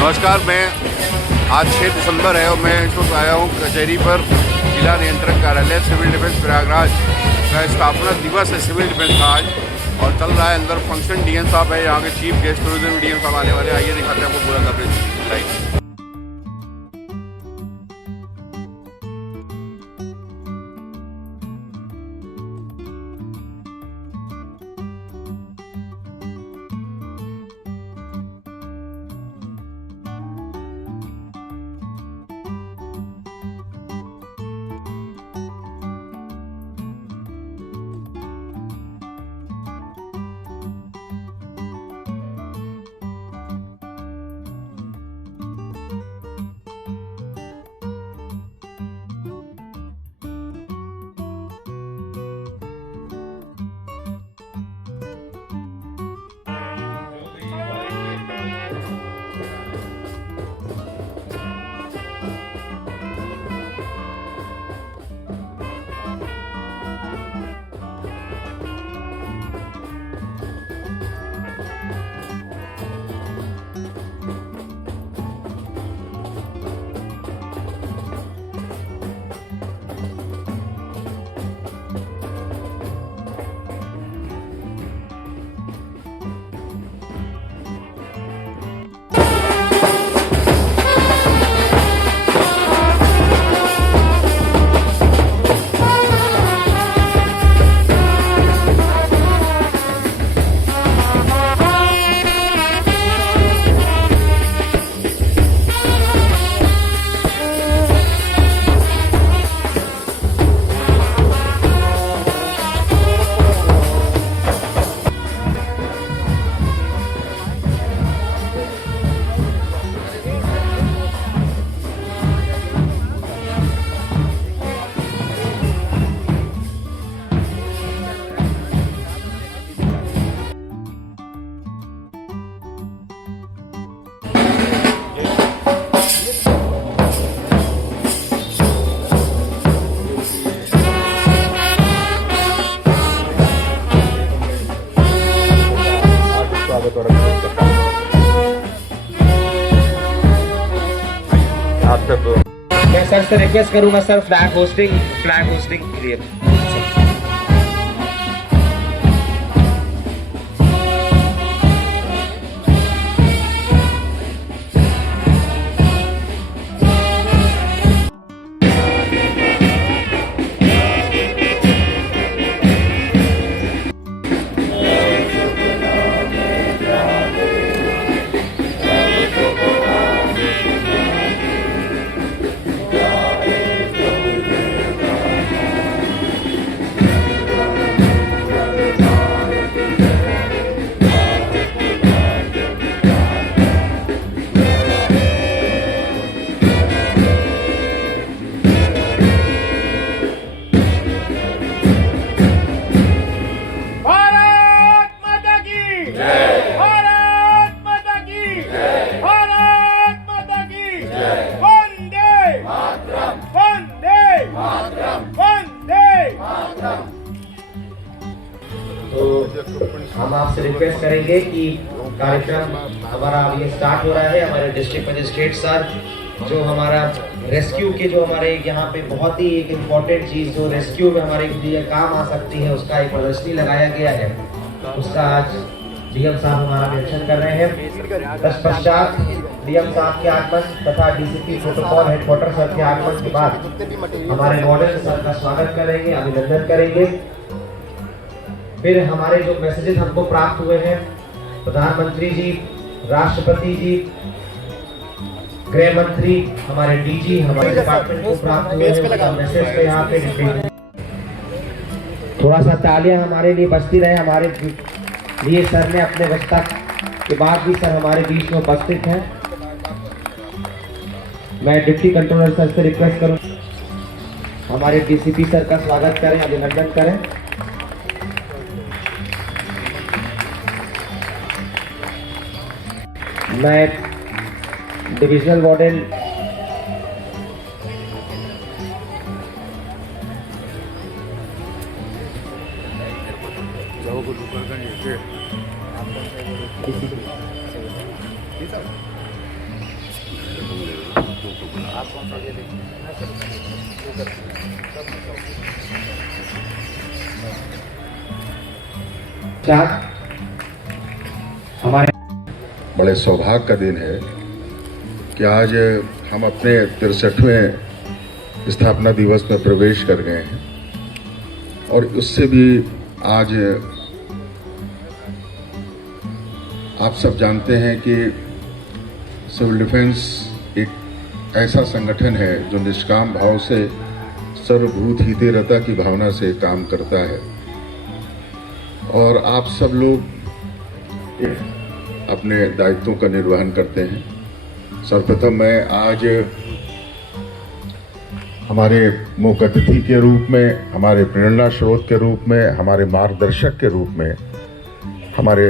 नमस्कार, मैं आज 6 दिसंबर है और मैं इस वक्त आया हूँ कचहरी पर। जिला नियंत्रक कार्यालय सिविल डिफेंस प्रयागराज का स्थापना दिवस है सिविल डिफेंस का आज, और चल रहा है अंदर फंक्शन। डीएम साहब है यहाँ के चीफ गेस्ट, टूरिज्म डीएम साहब आने वाले। आइए दिखाते हैं आपको पूरा कवरेज लाइव। मैं सर से रिक्वेस्ट करूंगा सर, फ्लैग होस्टिंग के लिए। तो हम आपसे रिक्वेस्ट करेंगे कि कार्यक्रम हमारा अब ये स्टार्ट हो रहा है। हमारे डिस्ट्रिक्ट मजिस्ट्रेट सर, जो हमारा रेस्क्यू के जो हमारे यहाँ पे बहुत ही एक इम्पॉर्टेंट चीज़ जो रेस्क्यू में हमारे लिए काम आ सकती है, उसका एक प्रदर्शनी लगाया गया है, उसका आज डीएम साहब हमारा निरीक्षण कर रहे हैं। तत्पश्चात डीएम साहब के आगमन तथा डीसीपी प्रोटोकॉल हेडक्वार्टर सर के आगमन के बाद हमारे मॉडल सर का स्वागत करेंगे, अभिनंदन करेंगे। फिर हमारे जो मैसेजेस हमको प्राप्त हुए हैं, प्रधानमंत्री जी, राष्ट्रपति जी, गृह मंत्री, हमारे डीजी, हमारे डिपार्टमेंट को प्राप्त हुए हैं मैसेज पे यहाँ पे थोड़ा सा तालियां हमारे लिए बजती रहे। हमारे लिए सर ने अपने व्यस्तता के बाद भी सर हमारे बीच में उपस्थित हैं। मैं डिप्टी कंट्रोलर सर से रिक्वेस्ट करूं, हमारे डीसीपी सर का स्वागत करें, अभिनंदन करें। मैं डिविजनल वार्डन हमारे बड़े सौभाग्य का दिन है कि आज हम अपने 63वें स्थापना दिवस में प्रवेश कर गए हैं और उससे भी आज आप सब जानते हैं कि सिविल डिफेंस एक ऐसा संगठन है जो निष्काम भाव से सर्वभूत हितेरता की भावना से काम करता है और आप सब लोग अपने दायित्वों का निर्वहन करते हैं। सर्वप्रथम मैं आज हमारे मुख्य अतिथि के रूप में, हमारे प्रेरणा स्रोत के रूप में, हमारे मार्गदर्शक के रूप में हमारे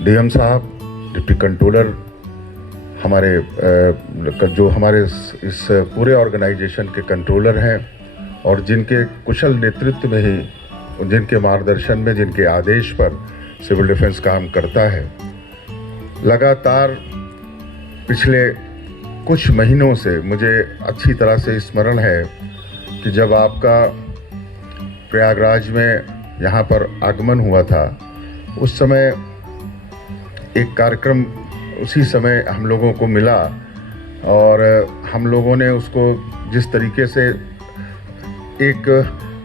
डीएम साहब, डिप्टी कंट्रोलर, हमारे जो हमारे इस पूरे ऑर्गेनाइजेशन के कंट्रोलर हैं और जिनके कुशल नेतृत्व में ही, जिनके मार्गदर्शन में, जिनके आदेश पर सिविल डिफेंस काम करता है। लगातार पिछले कुछ महीनों से मुझे अच्छी तरह से स्मरण है कि जब आपका प्रयागराज में यहाँ पर आगमन हुआ था, उस समय एक कार्यक्रम उसी समय हम लोगों को मिला और हम लोगों ने उसको जिस तरीके से, एक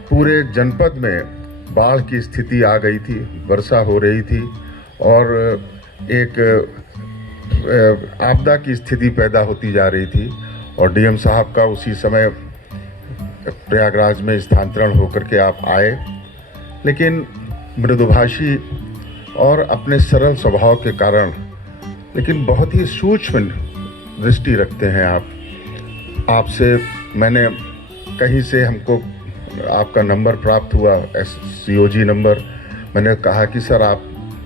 पूरे जनपद में बाढ़ की स्थिति आ गई थी, वर्षा हो रही थी और एक आपदा की स्थिति पैदा होती जा रही थी और डीएम साहब का उसी समय प्रयागराज में स्थानांतरण होकर के आप आए, लेकिन मृदुभाषी और अपने सरल स्वभाव के कारण, लेकिन बहुत ही सूक्ष्म दृष्टि रखते हैं आप। आपसे मैंने कहीं से, हमको आपका नंबर प्राप्त हुआ, COG नंबर। मैंने कहा कि सर आप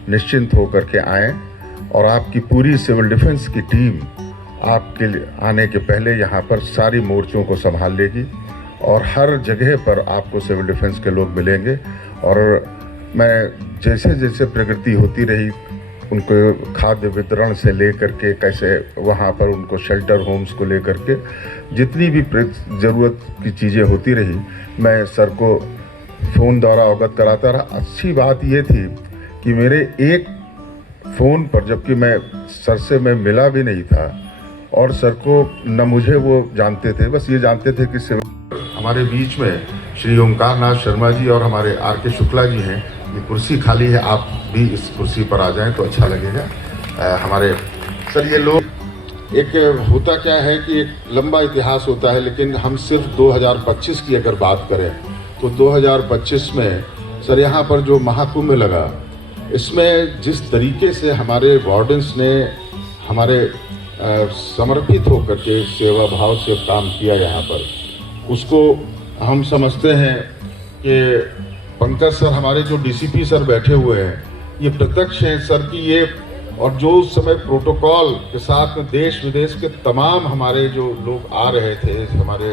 निश्चिंत होकर के आएँ और आपकी पूरी सिविल डिफेंस की टीम आपके आने के पहले यहाँ पर सारी मोर्चों को संभाल लेगी और हर जगह पर आपको सिविल डिफेंस के लोग मिलेंगे। और मैं जैसे जैसे प्रगति होती रही, उनको खाद्य वितरण से लेकर के कैसे वहाँ पर उनको शेल्टर होम्स को लेकर के जितनी भी ज़रूरत की चीज़ें होती रही, मैं सर को फ़ोन द्वारा अवगत कराता रहा। अच्छी बात ये थी कि मेरे एक फ़ोन पर, जबकि मैं सर से मैं मिला भी नहीं था और सर को न मुझे वो जानते थे, बस ये जानते थे कि हमारे बीच में श्री ओंकार नाथ शर्मा जी और हमारे RK शुक्ला जी हैं। ये कुर्सी खाली है, आप भी इस कुर्सी पर आ जाएं तो अच्छा लगेगा। हमारे सर, ये लोग, एक होता क्या है कि एक लंबा इतिहास होता है, लेकिन हम सिर्फ 2025 की अगर बात करें तो 2025 में सर यहाँ पर जो महाकुंभ लगा, इसमें जिस तरीके से हमारे वार्डन्स ने हमारे समर्पित होकर के सेवा भाव से काम किया यहाँ पर, उसको हम समझते हैं कि पंकज सर, हमारे जो DCP सर बैठे हुए हैं, ये प्रत्यक्ष हैं सर की ये, और जो उस समय प्रोटोकॉल के साथ में देश विदेश के तमाम हमारे जो लोग आ रहे थे, हमारे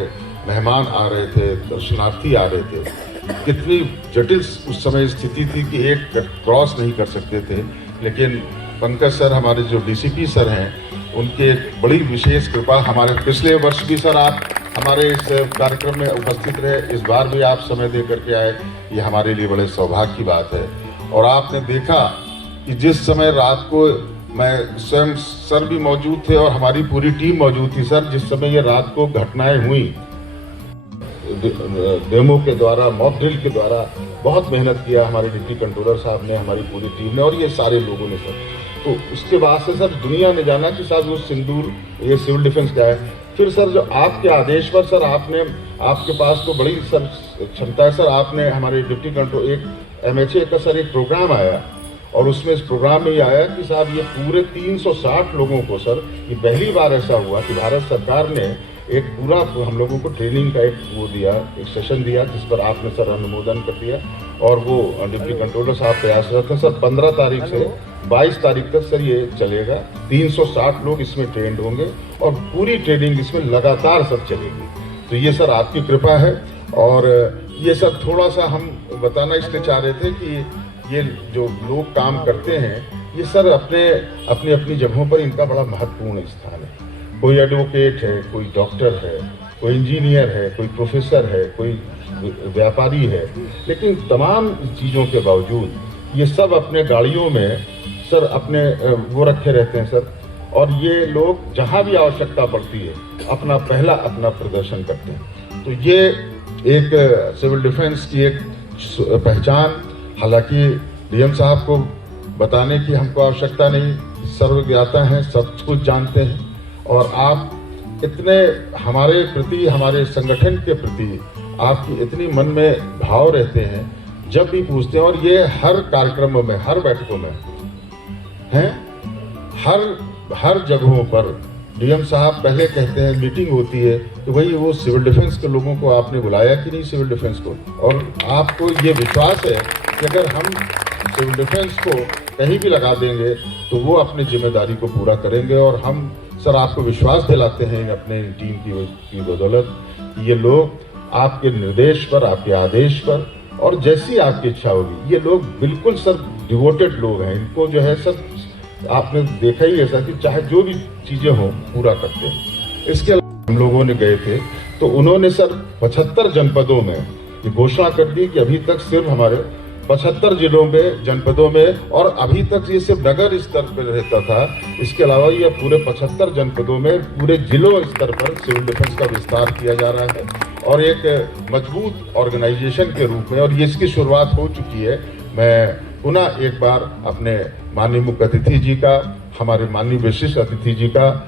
मेहमान आ रहे थे, दर्शनार्थी आ रहे थे, कितनी जटिल उस समय स्थिति थी कि एक क्रॉस नहीं कर सकते थे। लेकिन पंकज सर, हमारे जो DCP सर हैं, उनके बड़ी विशेष कृपा, हमारे पिछले वर्ष भी सर आप हमारे इस कार्यक्रम में उपस्थित रहे, इस बार भी आप समय दे करके आए, ये हमारे लिए बड़े सौभाग्य की बात है। और आपने देखा कि जिस समय रात को मैं स्वयं, सर भी मौजूद थे और हमारी पूरी टीम मौजूद थी सर, जिस समय ये रात को घटनाएं हुई, डेमो के द्वारा, मॉक ड्रिल के द्वारा बहुत मेहनत किया हमारे डिप्टी कंट्रोलर साहब ने, हमारी पूरी टीम ने और ये सारे लोगों ने सर। तो उसके बाद से सर दुनिया ने जाना कि साहब वो सिंदूर, ये सिविल डिफेंस क्या है। फिर सर जो आपके आदेश पर सर, आपके पास तो बड़ी सर क्षमता है सर, आपने हमारे डिप्टी कंट्रोल, एक MHA का सर एक प्रोग्राम आया और उसमें इस प्रोग्राम में ये आया कि साहब ये पूरे 360 लोगों को सर, ये पहली बार ऐसा हुआ कि भारत सरकार ने एक पूरा हम लोगों को ट्रेनिंग का एक वो दिया, एक सेशन दिया, जिस पर आपने सर अनुमोदन कर दिया और वो डिप्टी कंट्रोलर साहब प्रयासरत हैं सर। 15 तारीख से 22 तारीख तक सर ये चलेगा। 360 लोग इसमें ट्रेंड होंगे और पूरी ट्रेनिंग इसमें लगातार सर चलेगी। तो ये सर आपकी कृपा है। और ये सब थोड़ा सा हम बताना इसलिए चाह रहे थे कि ये जो लोग काम करते हैं, ये सर अपनी अपनी जगहों पर इनका बड़ा महत्वपूर्ण स्थान है। कोई एडवोकेट है, कोई डॉक्टर है, कोई इंजीनियर है, कोई प्रोफेसर है, कोई व्यापारी है, लेकिन तमाम चीज़ों के बावजूद ये सब अपने गाड़ियों में सर अपने वो रखे रहते हैं सर, और ये लोग जहाँ भी आवश्यकता पड़ती है अपना प्रदर्शन करते हैं। तो ये एक सिविल डिफेंस की एक पहचान, हालांकि डीएम साहब को बताने की हमको आवश्यकता नहीं, सर्वज्ञाता हैं, सब कुछ जानते हैं, और आप इतने हमारे प्रति, हमारे संगठन के प्रति आपकी इतनी मन में भाव रहते हैं जब भी पूछते हैं, और ये हर कार्यक्रमों में, हर बैठकों में हैं, हर जगहों पर डीएम साहब पहले कहते हैं, मीटिंग होती है कि भाई वो सिविल डिफेंस के लोगों को आपने बुलाया कि नहीं सिविल डिफेंस को, और आपको ये विश्वास है कि अगर हम सिविल डिफेंस को कहीं भी लगा देंगे तो वो अपनी जिम्मेदारी को पूरा करेंगे। और हम सर आपको विश्वास दिलाते हैं अपने टीम की बदौलत कि ये लोग आपके निर्देश पर, आपके आदेश पर, और जैसी आपकी इच्छा होगी, ये लोग बिल्कुल सर डिवोटेड लोग हैं। इनको जो है सर आपने देखा ही ऐसा कि चाहे जो भी चीज़ें हों पूरा करते हैं। इसके अलावा हम लोगों ने गए थे तो उन्होंने सर 75 जनपदों में ये घोषणा कर दी कि अभी तक सिर्फ हमारे 75 जिलों में, जनपदों में, और अभी तक ये सिर्फ नगर स्तर पर रहता था, इसके अलावा ये पूरे 75 जनपदों में पूरे जिलों स्तर पर सिविल डिफेंस का विस्तार किया जा रहा है, और एक मजबूत ऑर्गेनाइजेशन के रूप में, और ये इसकी शुरुआत हो चुकी है। मैं पुनः एक बार अपने माननीय मुख्य अतिथि जी का, हमारे माननीय विशिष्ट अतिथि जी का,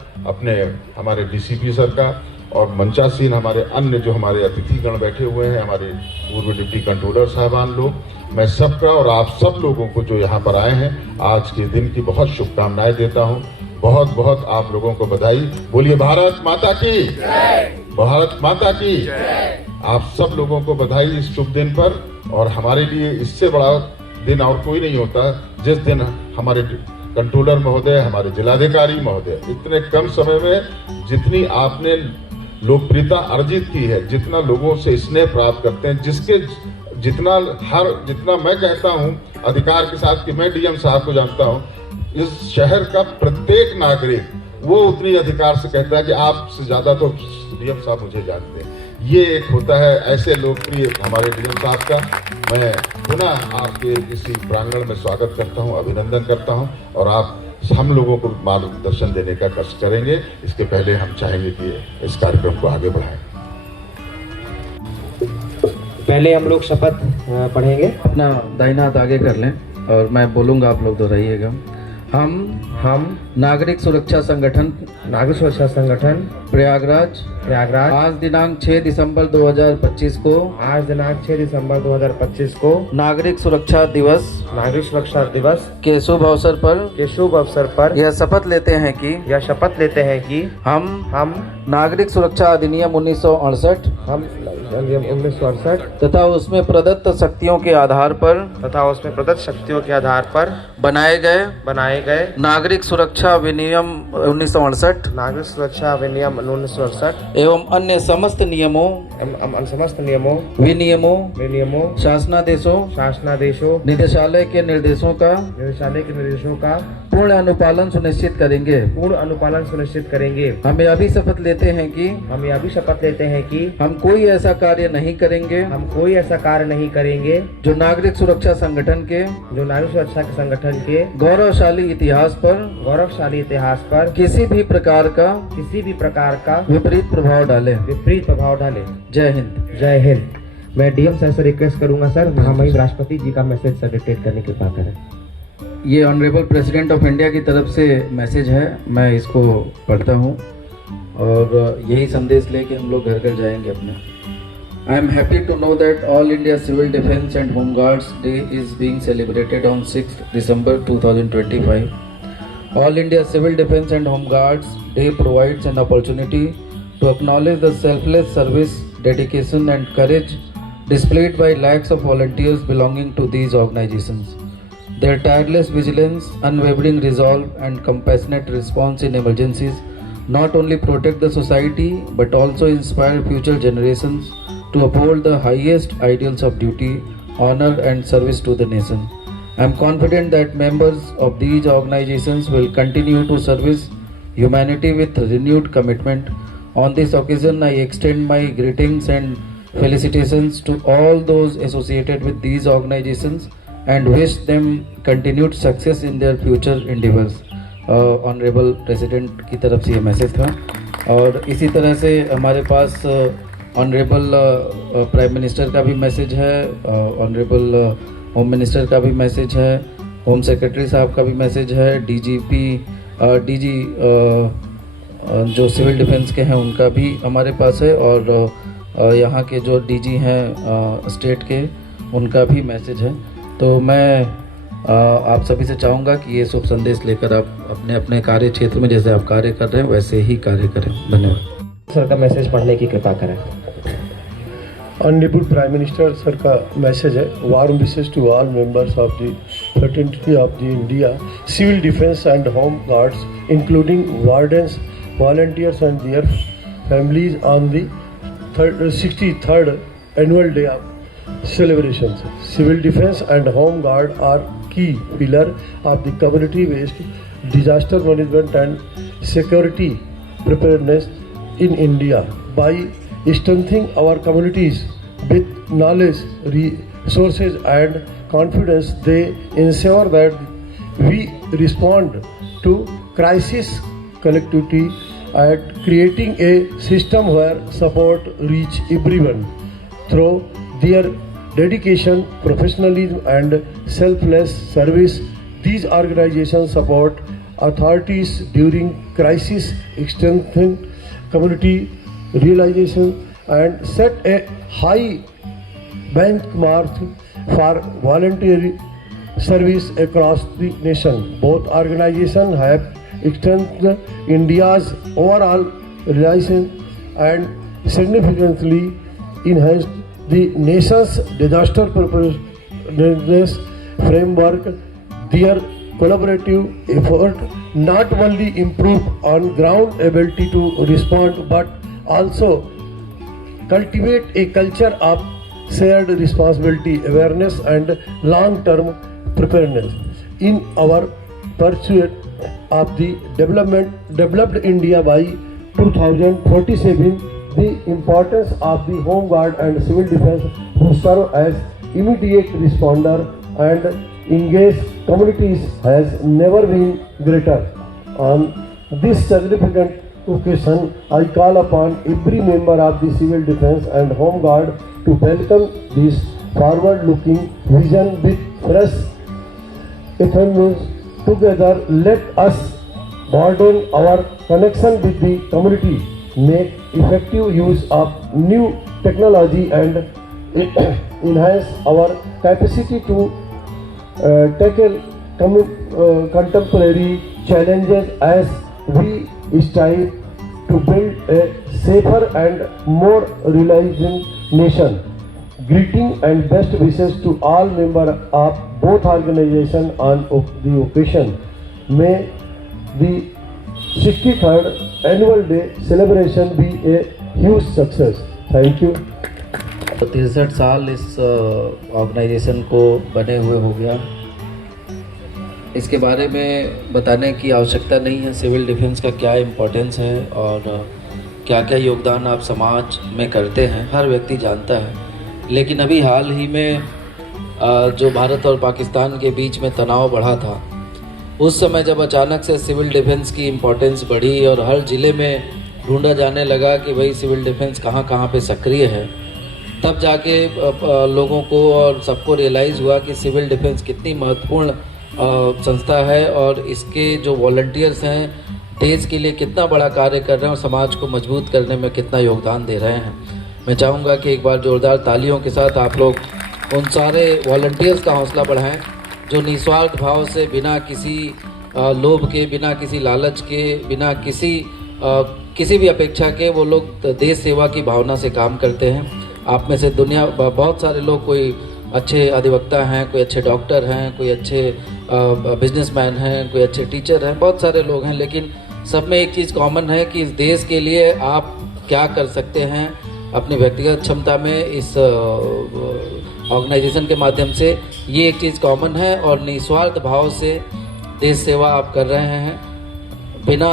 हमारे डीसीपी सर का, और मंचासीन हमारे अन्य जो हमारे अतिथिगण बैठे हुए हैं, हमारे पूर्व डिप्टी कंट्रोलर साहबान लोग, मैं सबका और आप सब लोगों को जो यहाँ पर आए हैं आज के दिन की बहुत शुभकामनाएं देता हूँ। बहुत बहुत आप लोगों को बधाई। बोलिए भारत माता की जय, भारत माता की जय। आप सब लोगों को बधाई इस शुभ दिन पर, और हमारे लिए इससे बड़ा दिन और कोई नहीं होता जिस दिन हमारे कंट्रोलर महोदय, हमारे जिलाधिकारी महोदय इतने कम समय में जितनी आपने लोकप्रियता अर्जित की है, जितना लोगों से स्नेह प्राप्त करते हैं, जितना मैं कहता हूं अधिकार के साथ कि मैं डीएम साहब को जानता हूं, इस शहर का प्रत्येक नागरिक वो उतनी अधिकार से कहता है कि आपसे ज्यादा तो डीएम साहब मुझे जानते हैं। ये एक होता है ऐसे लोकप्रिय हमारे डीएम साहब का। मैं पुनः आपके इसी प्रांगण में स्वागत करता हूं, अभिनंदन करता हूं, और आप हम लोगों को मार्गदर्शन देने का कष्ट करेंगे। इसके पहले हम चाहेंगे कि इस कार्यक्रम को आगे बढ़ाएं। पहले हम लोग शपथ पढ़ेंगे। अपना दाहिना हाथ आगे कर लें और मैं बोलूँगा, आप लोग दोहराइएगा। हम नागरिक सुरक्षा संगठन प्रयागराज आज दिनांक 6 दिसंबर 2025 को नागरिक सुरक्षा दिवस के शुभ अवसर पर यह शपथ लेते हैं कि हम नागरिक सुरक्षा अधिनियम 1968 तथा उसमें प्रदत्त शक्तियों के आधार पर बनाए गए नागरिक सुरक्षा अधिनियम 1968 एवं अन्य समस्त नियमों विनियमों शासनादेशों निदेशालय के निर्देशों का पूर्ण अनुपालन सुनिश्चित करेंगे। हम यह भी शपथ लेते हैं कि हम कोई ऐसा कार्य नहीं करेंगे जो नागरिक सुरक्षा संगठन के गौरवशाली इतिहास पर किसी भी प्रकार का विपरीत प्रभाव डाले। जय हिंद। मैं डीएम सर से रिक्वेस्ट करूंगा सर, महामहिम राष्ट्रपति जी का मैसेज सर डिक्टेट करने की कृपा करें। ये ऑनरेबल प्रेसिडेंट ऑफ इंडिया की तरफ से मैसेज है, मैं इसको पढ़ता हूँ और यही संदेश लेके हम लोग घर घर जाएंगे अपने। I am happy to know that All India Civil Defence and Home Guards Day is being celebrated on 6th December 2025. All India Civil Defence and Home Guards Day provides an opportunity to acknowledge the selfless service, dedication and courage displayed by lakhs of volunteers belonging to these organizations. Their tireless vigilance, unwavering resolve and compassionate response in emergencies not only protect the society but also inspire future generations to uphold the highest ideals of duty, honor and service to the nation. I am confident that members of these organizations will continue to humanity with renewed commitment. On this occasion, I extend my greetings and felicitations to all those associated with these organizations and wish them continued success in their future endeavors. Honourable president की तरफ से ये message था। और इसी तरह से हमारे पास ऑनरेबल प्राइम मिनिस्टर का भी मैसेज है, ऑनरेबल होम मिनिस्टर का भी मैसेज है, होम सेक्रेटरी साहब का भी मैसेज है, डीजी जो सिविल डिफेंस के हैं उनका भी हमारे पास है, और यहाँ के जो डीजी हैं स्टेट के उनका भी मैसेज है। तो मैं आप सभी से चाहूँगा कि ये शुभ संदेश लेकर आप अपने अपने कार्य क्षेत्र में जैसे आप कार्य कर रहे हैं वैसे ही कार्य करें। धन्यवाद। सर का मैसेज पढ़ने की कृपा करें। ऑनरेबल प्राइम मिनिस्टर सर का मैसेज है। Warm wishes to all members of the fraternity of the India civil defence and home guards including wardens, volunteers and their families on the 63rd annual day of celebrations. Civil defense and home guard are key pillar of the community-based disaster management and security preparedness in India. By strengthening our communities with knowledge, resources and confidence, they ensure that we respond to crisis collectively and creating a system where support reach everyone. Through their dedication, professionalism and selfless service, these organizations support authorities during crisis, strengthen community realization and set a high benchmark for voluntary service across the nation. Both organizations have strengthened India's overall relations and significantly enhanced the nation's disaster preparedness framework. Their collaborative effort not only improved on ground ability to respond but also cultivate a culture of shared responsibility, awareness and long-term preparedness. In our pursuit of the developed India by 2047, the importance of the home guard and civil defense who serve as immediate responder and engage communities has never been greater. On this significant occasion, I call upon every member of the civil defense and home guard to welcome this forward-looking vision with fresh enthusiasm. Together, let us broaden our connection with the community, make effective use of new technology and enhance our capacity to tackle contemporary challenges as we strive to build a safer and more resilient nation. Greeting and best wishes to all members of both organizations on the occasion. May the 63rd annual day celebration be a huge success. Thank you. 63 साल इस organisation को बने हुए हो गया। इसके बारे में बताने की आवश्यकता नहीं है सिविल डिफेंस का क्या इम्पोर्टेंस है और क्या क्या योगदान आप समाज में करते हैं, हर व्यक्ति जानता है। लेकिन अभी हाल ही में जो भारत और पाकिस्तान के बीच में तनाव बढ़ा था, उस समय जब अचानक से सिविल डिफेंस की इम्पोर्टेंस बढ़ी और हर ज़िले में ढूंढा जाने लगा कि भाई सिविल डिफेंस कहाँ कहाँ पे सक्रिय है, तब जाके लोगों को और सबको रियलाइज़ हुआ कि सिविल डिफेंस कितनी महत्वपूर्ण संस्था है और इसके जो वॉलंटियर्स हैं देश के लिए कितना बड़ा कार्य कर रहे हैं और समाज को मजबूत करने में कितना योगदान दे रहे हैं। मैं चाहूँगा कि एक बार जोरदार तालियों के साथ आप लोग उन सारे वॉलंटियर्स का हौसला बढ़ाएं जो निस्वार्थ भाव से बिना किसी लोभ के, बिना किसी लालच के, बिना किसी भी अपेक्षा के वो लोग देश सेवा की भावना से काम करते हैं। आप में से बहुत सारे लोग, कोई अच्छे अधिवक्ता हैं, कोई अच्छे डॉक्टर हैं, कोई अच्छे बिजनेसमैन हैं, कोई अच्छे टीचर हैं, बहुत सारे लोग हैं, लेकिन सब में एक चीज़ कॉमन है कि इस देश के लिए आप क्या कर सकते हैं अपनी व्यक्तिगत क्षमता में, इस ऑर्गेनाइजेशन के माध्यम से। ये एक चीज़ कॉमन है और निस्वार्थ भाव से देश सेवा आप कर रहे हैं, बिना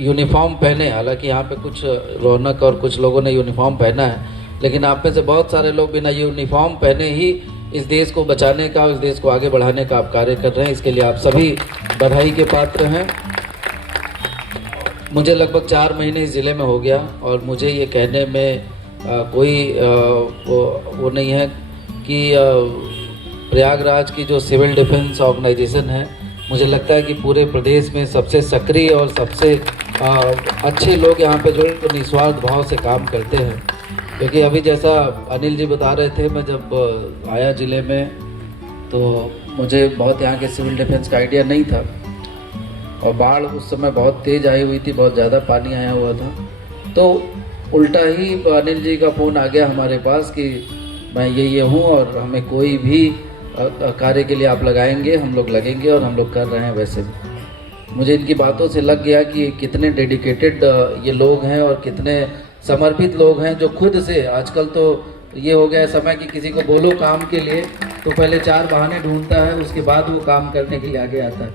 यूनिफॉर्म पहने, हालांकि यहाँ पे कुछ रौनक और कुछ लोगों ने यूनिफॉर्म पहना है, लेकिन आप में से बहुत सारे लोग बिना यूनिफॉर्म पहने ही इस देश को बचाने का, इस देश को आगे बढ़ाने का आप कार्य कर रहे हैं। इसके लिए आप सभी बधाई के पात्र हैं। मुझे लगभग 4 महीने इस ज़िले में हो गया और मुझे ये कहने में कोई वो नहीं है कि प्रयागराज की जो सिविल डिफेंस ऑर्गेनाइजेशन है, मुझे लगता है कि पूरे प्रदेश में सबसे सक्रिय और सबसे अच्छे लोग यहाँ पे जो निस्वार्थ भाव से काम करते हैं। क्योंकि अभी जैसा अनिल जी बता रहे थे, मैं जब आया ज़िले में तो मुझे बहुत यहाँ के सिविल डिफेंस का आइडिया नहीं था और बाढ़ उस समय बहुत तेज़ आई हुई थी, बहुत ज़्यादा पानी आया हुआ था। तो उल्टा ही अनिल जी का फ़ोन आ गया हमारे पास कि मैं ये हूँ और हमें कोई भी कार्य के लिए आप लगाएंगे, हम लोग लगेंगे और हम लोग कर रहे हैं। वैसे भी मुझे इनकी बातों से लग गया कि कितने डेडिकेटेड ये लोग हैं और कितने समर्पित लोग हैं, जो खुद से, आजकल तो ये हो गया है समय कि किसी को बोलो काम के लिए तो पहले 4 बहाने ढूंढता है, उसके बाद वो काम करने के लिए आगे आता है।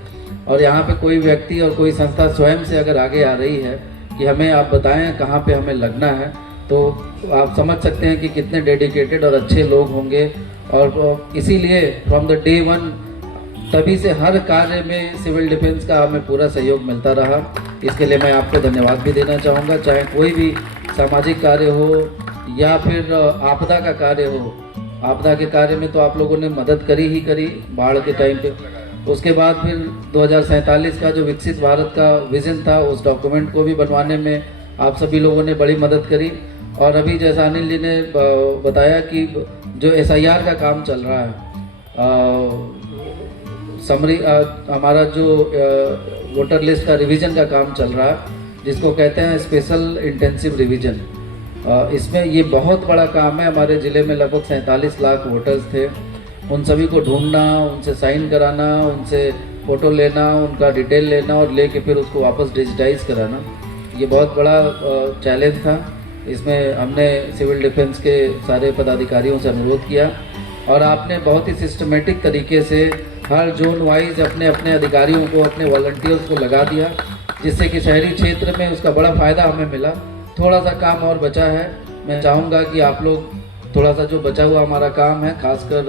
और यहाँ पे कोई व्यक्ति और कोई संस्था स्वयं से अगर आगे आ रही है कि हमें आप बताएं कहाँ पे हमें लगना है, तो आप समझ सकते हैं कि कितने डेडिकेटेड और अच्छे लोग होंगे। और इसीलिए फ्रॉम द डे 1 तभी से हर कार्य में सिविल डिफेंस का हमें पूरा सहयोग मिलता रहा। इसके लिए मैं आपको धन्यवाद भी देना चाहूँगा। चाहे कोई भी सामाजिक कार्य हो या फिर आपदा का कार्य हो, आपदा के कार्य में तो आप लोगों ने मदद करी ही करी बाढ़ के टाइम पे। उसके बाद फिर 2047 का जो विकसित भारत का विजन था, उस डॉक्यूमेंट को भी बनवाने में आप सभी लोगों ने बड़ी मदद करी। और अभी जैसा अनिल जी ने बताया कि जो SIR का काम चल रहा है, हमारा जो वोटर लिस्ट का रिवीजन का काम चल रहा है, जिसको कहते हैं स्पेशल इंटेंसिव रिवीजन, इसमें ये बहुत बड़ा काम है। हमारे ज़िले में लगभग 47 लाख वोटर्स थे, उन सभी को ढूंढना, उनसे साइन कराना, उनसे फ़ोटो लेना, उनका डिटेल लेना और लेके फिर उसको वापस डिजिटाइज कराना, ये बहुत बड़ा चैलेंज था। इसमें हमने सिविल डिफेंस के सारे पदाधिकारियों से अनुरोध किया और आपने बहुत ही सिस्टमेटिक तरीके से हर जोन वाइज अपने अपने अधिकारियों को, अपने वॉलंटियर्स को लगा दिया, जिससे कि शहरी क्षेत्र में उसका बड़ा फ़ायदा हमें मिला। थोड़ा सा काम और बचा है, मैं चाहूँगा कि आप लोग थोड़ा सा जो बचा हुआ हमारा काम है, खासकर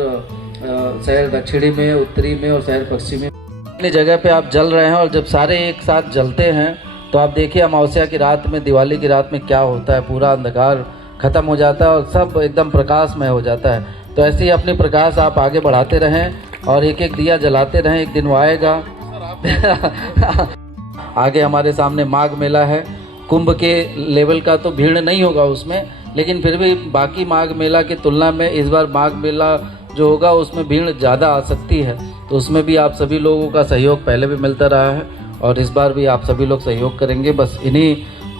शहर दक्षिणी में, उत्तरी में और शहर पश्चिमी अपनी जगह पे आप जल रहे हैं। और जब सारे एक साथ जलते हैं तो आप देखिए अमावस्या की रात में, दिवाली की रात में क्या होता है, पूरा अंधकार खत्म हो जाता है और सब एकदम प्रकाशमय हो जाता है। तो ऐसे ही अपनी प्रकाश आप आगे बढ़ाते रहें और एक एक दिया जलाते रहें, एक दिन वो आएगा। आगे हमारे सामने माघ मेला है, कुंभ के लेवल का तो भीड़ नहीं होगा उसमें, लेकिन फिर भी बाकी माघ मेला की तुलना में इस बार माघ मेला जो होगा उसमें भीड़ ज़्यादा आ सकती है। तो उसमें भी आप सभी लोगों का सहयोग पहले भी मिलता रहा है और इस बार भी आप सभी लोग सहयोग करेंगे। बस इन्हीं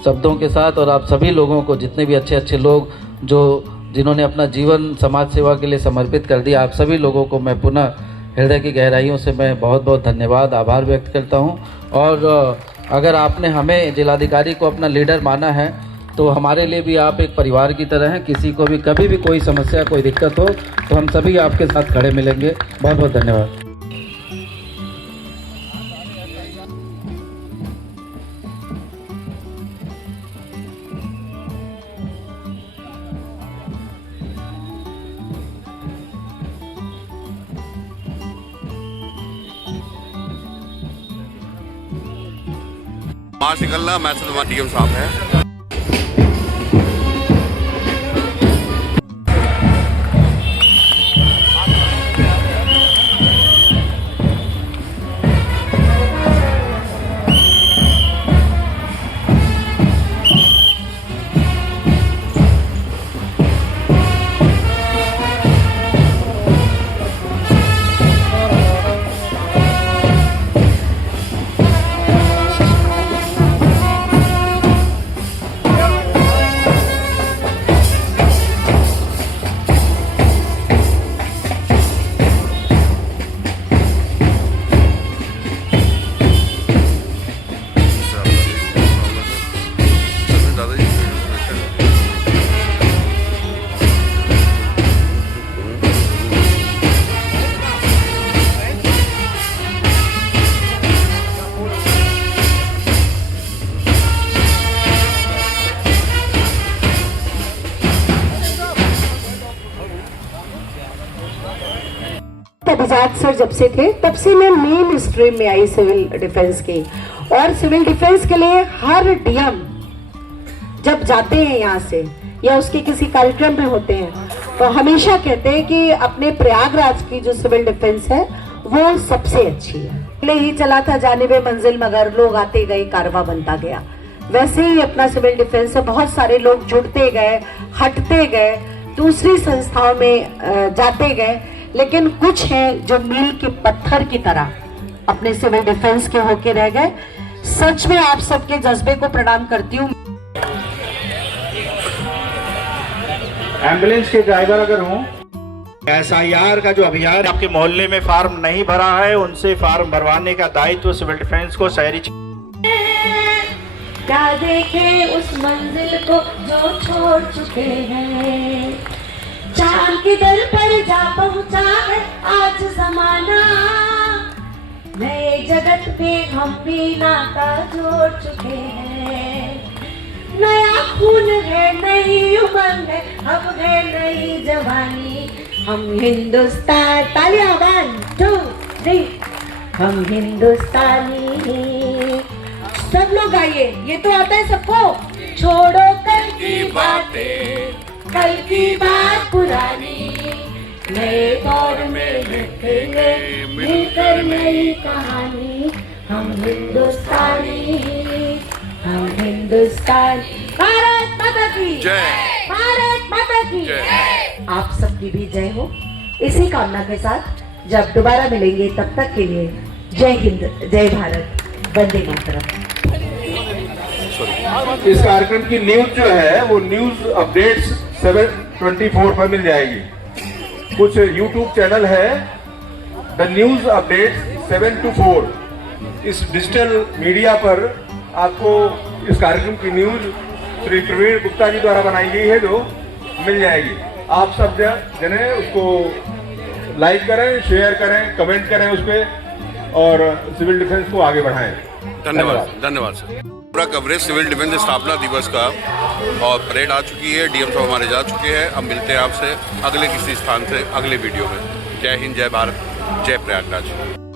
शब्दों के साथ, और आप सभी लोगों को, जितने भी अच्छे अच्छे लोग जिन्होंने अपना जीवन समाज सेवा के लिए समर्पित कर दिया, आप सभी लोगों को मैं पुनः हृदय की गहराइयों से मैं बहुत बहुत धन्यवाद, आभार व्यक्त करता हूँ। और अगर आपने हमें जिलाधिकारी को अपना लीडर माना है तो हमारे लिए भी आप एक परिवार की तरह हैं। किसी को भी कभी भी कोई समस्या, कोई दिक्कत हो तो हम सभी आपके साथ खड़े मिलेंगे। बहुत बहुत धन्यवाद। माशाअल्लाह, मैसेज डीएम साहब है। सर जब से थे तब से मैं मेन स्ट्रीम में आई सिविल डिफेंस की, और सिविल डिफेंस के लिए हर डीएम जब जाते हैं यहाँ से या उसके किसी कार्यक्रम में होते हैं तो हमेशा कहते हैं कि अपने प्रयागराज की जो सिविल डिफेंस है वो सबसे अच्छी है। पहले ही चला था जानिबे मंजिल मगर लोग आते गए कारवा बनता गया, वैसे ही अपना सिविल डिफेंस है, बहुत सारे लोग जुड़ते गए, हटते गए, दूसरी संस्थाओं में जाते गए, लेकिन कुछ हैं जो मील के पत्थर की तरह अपने सिविल डिफेंस के होके रह गए। सच में आप सबके जज्बे को प्रणाम करती हूँ। एम्बुलेंस के ड्राइवर अगर हूँ, SIR का जो अभियान आपके मोहल्ले में फार्म नहीं भरा है उनसे फार्म भरवाने का दायित्व सिविल डिफेंस को शहरी क्या देखे उस मंजिल को जो छोड़ चुके हैं, चांद के दर पर जा पहुंचा है आज जमाना, नए जगत पे हम भी नाता जोड़ चुके हैं, नया खून है, नई उमंग है, अब है नई जवानी, हम हिंदुस्तान, तालियां 1 2 3, हम हिंदुस्तानी। सब लोग गाइए, ये तो आता है सबको। छोड़ो कल की बातें, कल की बात पुरानी, नए दौर में लिखेंगे मिलकर नई कहानी, हम हिंदुस्तानी, हम हिंदुस्तान। भारत माता की जय। भारत माता की जय। आप सबकी भी जय हो। इसी कामना के साथ जब दोबारा मिलेंगे तब तक के लिए जय हिंद, जय भारत, वंदे मातरम। इस कार्यक्रम की न्यूज जो है वो न्यूज अपडेट्स 7/24 पर मिल जाएगी। कुछ YouTube चैनल है द न्यूज अपडेट्स 7 to 4। इस डिजिटल मीडिया पर आपको इस कार्यक्रम की न्यूज श्री प्रवीण गुप्ता जी द्वारा बनाई गई है जो मिल जाएगी। आप सब जने उसको लाइक करें, शेयर करें, कमेंट करें उस पर और सिविल डिफेंस को आगे बढ़ाएं। धन्यवाद। धन्यवाद सर। पूरा कवरेज सिविल डिफेंस स्थापना दिवस का और परेड आ चुकी है, डीएम साहब हमारे जा चुके हैं। अब मिलते हैं आपसे अगले किसी स्थान से अगले वीडियो में। जय हिंद, जय भारत, जय प्रयागराज।